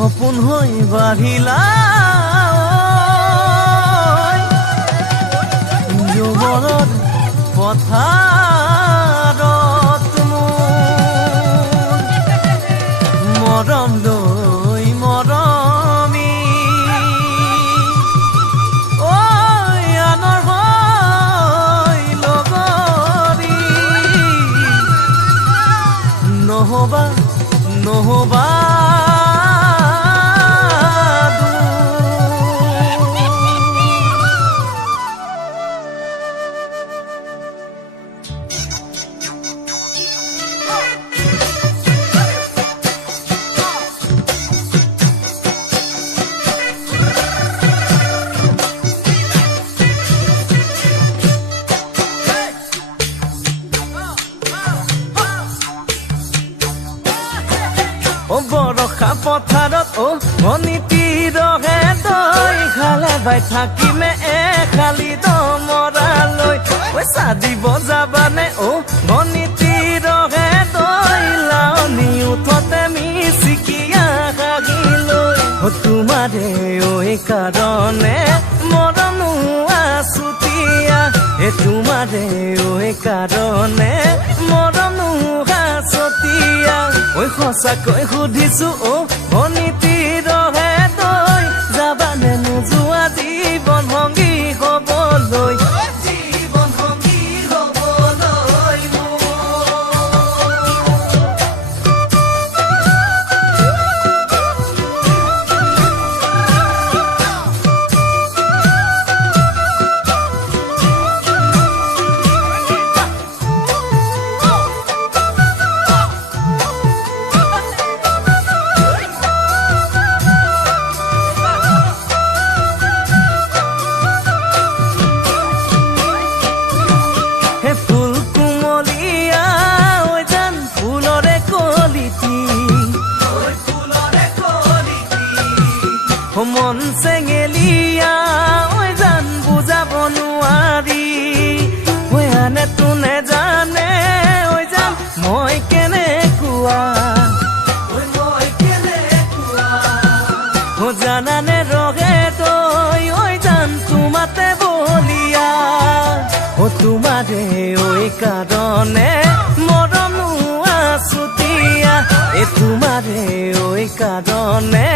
সপোন হৈ বাঢ়িলা যৌৱনত পথাৰত মোৰ মৰম লৈ মৰমি আনৰ হৈ লগৰী নহবা নহবা বৰষা পথাৰত ভনীতি ৰহে তই খালে বাই থাকিমে খালি দমৰালৈ পইচা দিব যাবানে ভনীতি ৰহে তই লাৱনি উঠতে মিচিকিয়া হাগিলৈ তোমাৰে কাৰণে মৰমো আছুতীয়া তোমাৰে কাৰণে মৰমো আছতীয়া সঁচাকৈ সুধিছো ভনীতি ৰহে তই যাবানে নোযোৱা জীৱন সংগী হবলৈ মন চেঙেলিয়া জান বুজাব নোৱাৰি আনে তোনে জানে জান মই কেনেকুৱা জানানে ৰহে তই জান তোমাতে বলিয়া তোমাৰে কাৰণে মৰমো আছুতীয়া তোমাৰে কাৰণে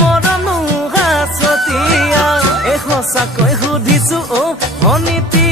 মৰমো আছতীয়া সঁচাকৈ সুধিছো ভনীতি